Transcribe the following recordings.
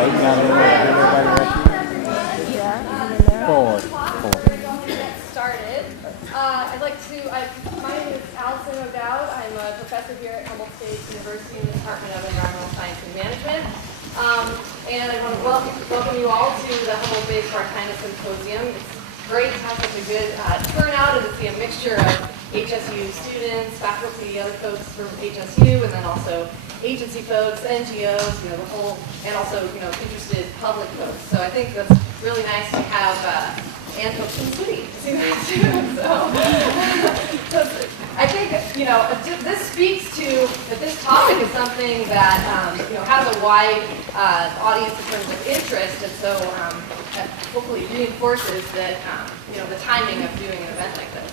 right now, forward. Started. My name is Alison. I'm a professor here at Humboldt State University in the Department of Environmental Science and Management. And I want to welcome you all to the Humboldt Bay Spartina Symposium. It's great to have such a good turnout and to see a mixture of HSU students, faculty, other folks from HSU, and then also agency folks, NGOs, the whole, and also, interested public folks. So I think that's really nice to have, and folks in the city to see that too. So I think, this speaks to that this topic is something that, has a wide audience in terms of interest, and so that hopefully reinforces that, the timing of doing an event like this.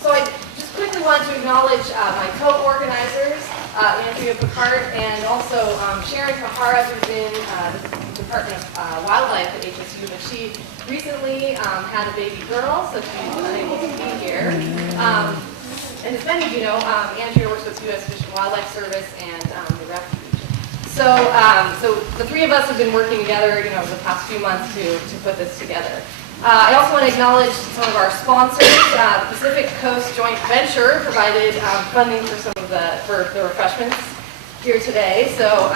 So I just quickly want to acknowledge my co-organizers, Andrea Picard, and also Sharon Kahara, who's in the Department of Wildlife at HSU, but she recently had a baby girl, so she's unable to be here. And as many of you know, Andrea works with U.S. Fish and Wildlife Service and the refuge. So the three of us have been working together, over the past few months to put this together. I also want to acknowledge some of our sponsors. The Pacific Coast Joint Venture provided funding for for the refreshments here today, so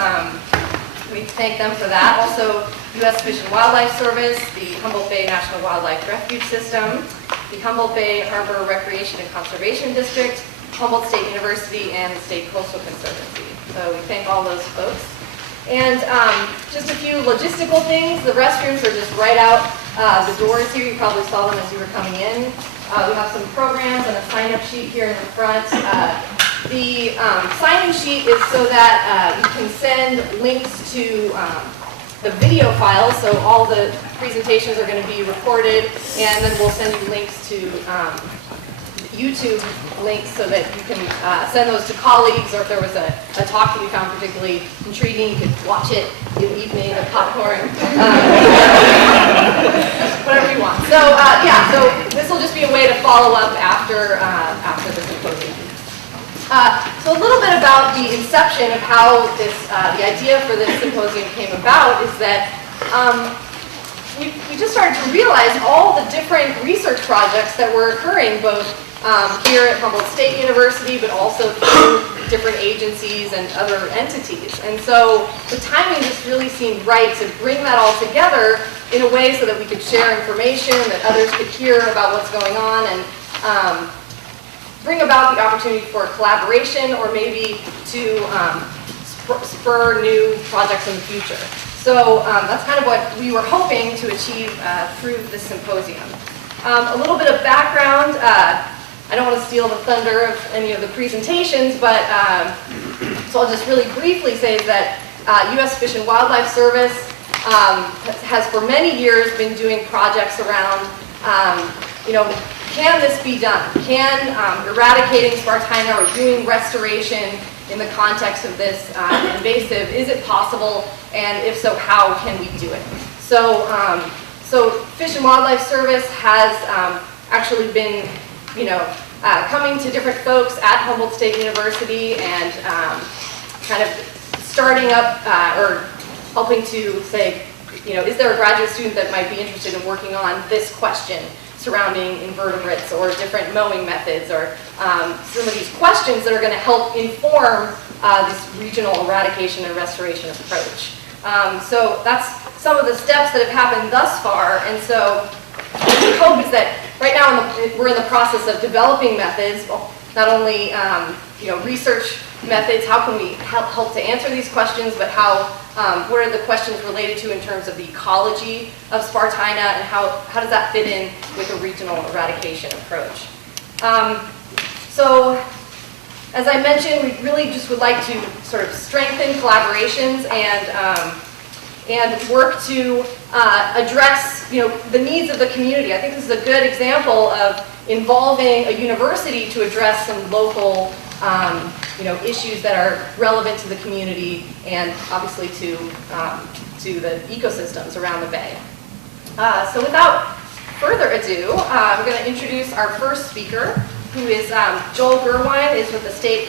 we thank them for that. Also, U.S. Fish and Wildlife Service, the Humboldt Bay National Wildlife Refuge System, the Humboldt Bay Harbor Recreation and Conservation District, Humboldt State University, and the State Coastal Conservancy. So we thank all those folks. And just a few logistical things. The restrooms are just right out the doors here. You probably saw them as you were coming in. We have some programs and a sign-up sheet here in the front. The sign-in sheet is so that you can send links to the video files. So all the presentations are going to be recorded, and then we'll send you links to YouTube links so that you can send those to colleagues, or if there was a talk that you found particularly intriguing, you could watch it in the evening with popcorn, whatever you want. So so this will just be a way to follow up after the symposium. So a little bit about the inception of how this, the idea for this symposium came about is that we just started to realize all the different research projects that were occurring both here at Humboldt State University, but also through different agencies and other entities. And so the timing just really seemed right to bring that all together in a way so that we could share information, that others could hear about what's going on, and bring about the opportunity for collaboration or maybe to spur new projects in the future. So that's kind of what we were hoping to achieve through this symposium. A little bit of background. I don't want to steal the thunder of any of the presentations, but so I'll just really briefly say that U.S. Fish and Wildlife Service has for many years been doing projects around, can this be done? Can eradicating Spartina or doing restoration in the context of this invasive, is it possible? And if so, how can we do it? So, Fish and Wildlife Service has actually been, coming to different folks at Humboldt State University and kind of starting up or helping to say, is there a graduate student that might be interested in working on this question surrounding invertebrates or different mowing methods, or some of these questions that are going to help inform this regional eradication and restoration approach. So that's some of the steps that have happened thus far, and so the hope is that right now we're in the process of developing methods, not only research methods, how can we help to answer these questions, but what are the questions related to in terms of the ecology of Spartina, and how does that fit in with a regional eradication approach. So as I mentioned, we really just would like to sort of strengthen collaborations and work to address the needs of the community. I think this is a good example of involving a university to address some local issues that are relevant to the community and obviously to the ecosystems around the bay. So without further ado, I'm going to introduce our first speaker, who is Joel Gerwine, is with the state